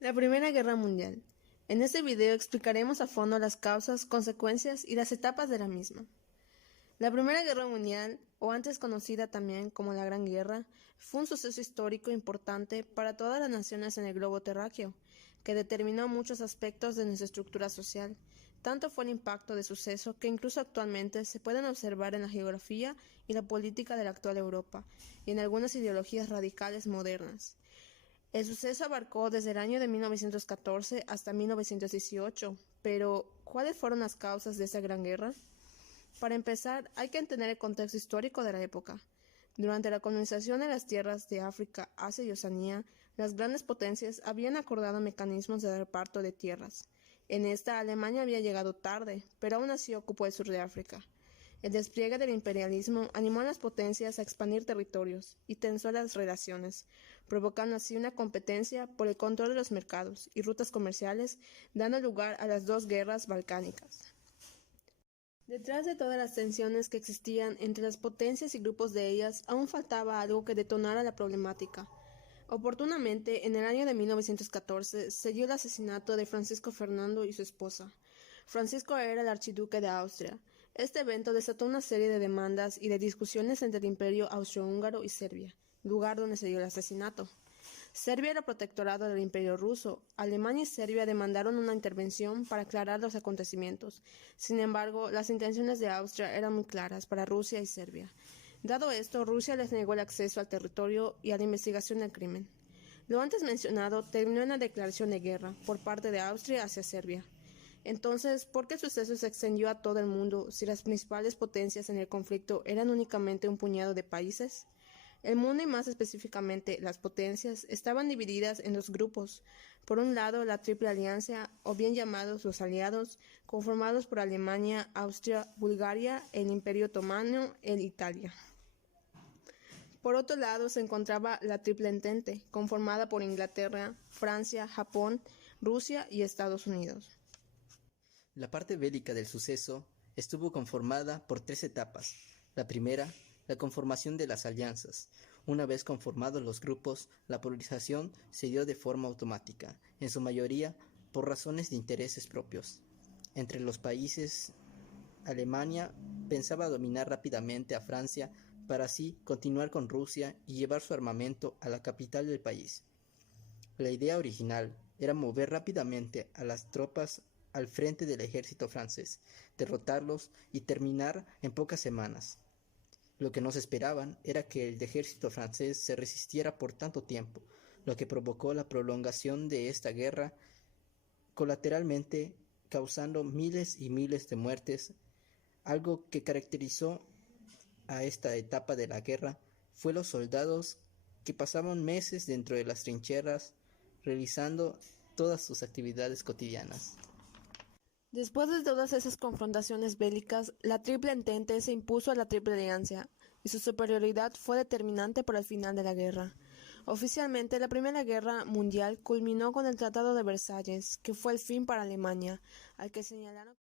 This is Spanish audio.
La Primera Guerra Mundial. En este video explicaremos a fondo las causas, consecuencias y las etapas de la misma. La Primera Guerra Mundial, o antes conocida también como la Gran Guerra, fue un suceso histórico importante para todas las naciones en el globo terráqueo, que determinó muchos aspectos de nuestra estructura social. Tanto fue el impacto de suceso que incluso actualmente se pueden observar en la geografía y la política de la actual Europa, y en algunas ideologías radicales modernas. El suceso abarcó desde el año de 1914 hasta 1918, pero ¿cuáles fueron las causas de esa gran guerra? Para empezar, hay que entender el contexto histórico de la época. Durante la colonización de las tierras de África, Asia y Oceanía, las grandes potencias habían acordado mecanismos de reparto de tierras. En esta, Alemania había llegado tarde, pero aún así ocupó el sur de África. El despliegue del imperialismo animó a las potencias a expandir territorios y tensó las relaciones, provocando así una competencia por el control de los mercados y rutas comerciales, dando lugar a las dos guerras balcánicas. Detrás de todas las tensiones que existían entre las potencias y grupos de ellas, aún faltaba algo que detonara la problemática. Oportunamente, en el año de 1914, se dio el asesinato de Francisco Fernando y su esposa. Francisco era el archiduque de Austria. Este evento desató una serie de demandas y de discusiones entre el Imperio austrohúngaro y Serbia, lugar donde se dio el asesinato. Serbia era protectorado del Imperio ruso. Alemania y Serbia demandaron una intervención para aclarar los acontecimientos. Sin embargo, las intenciones de Austria eran muy claras para Rusia y Serbia. Dado esto, Rusia les negó el acceso al territorio y a la investigación del crimen. Lo antes mencionado terminó en la declaración de guerra por parte de Austria hacia Serbia. Entonces, ¿por qué el suceso se extendió a todo el mundo si las principales potencias en el conflicto eran únicamente un puñado de países? El mundo y más específicamente las potencias estaban divididas en dos grupos. Por un lado, la Triple Alianza, o bien llamados los Aliados, conformados por Alemania, Austria, Bulgaria, el Imperio Otomano e Italia. Por otro lado se encontraba la Triple Entente, conformada por Inglaterra, Francia, Japón, Rusia y Estados Unidos. La parte bélica del suceso estuvo conformada por tres etapas. La primera, la conformación de las alianzas. Una vez conformados los grupos, la polarización se dio de forma automática, en su mayoría por razones de intereses propios. Entre los países, Alemania pensaba dominar rápidamente a Francia para así continuar con Rusia y llevar su armamento a la capital del país. La idea original era mover rápidamente a las tropas al frente del ejército francés, derrotarlos y terminar en pocas semanas. Lo que no se esperaban era que el ejército francés se resistiera por tanto tiempo, lo que provocó la prolongación de esta guerra, colateralmente causando miles y miles de muertes. Algo que caracterizó a esta etapa de la guerra fue los soldados que pasaban meses dentro de las trincheras realizando todas sus actividades cotidianas. Después de todas esas confrontaciones bélicas, la Triple Entente se impuso a la Triple Alianza, y su superioridad fue determinante para el final de la guerra. Oficialmente, la Primera Guerra Mundial culminó con el Tratado de Versalles, que fue el fin para Alemania, al que señalaron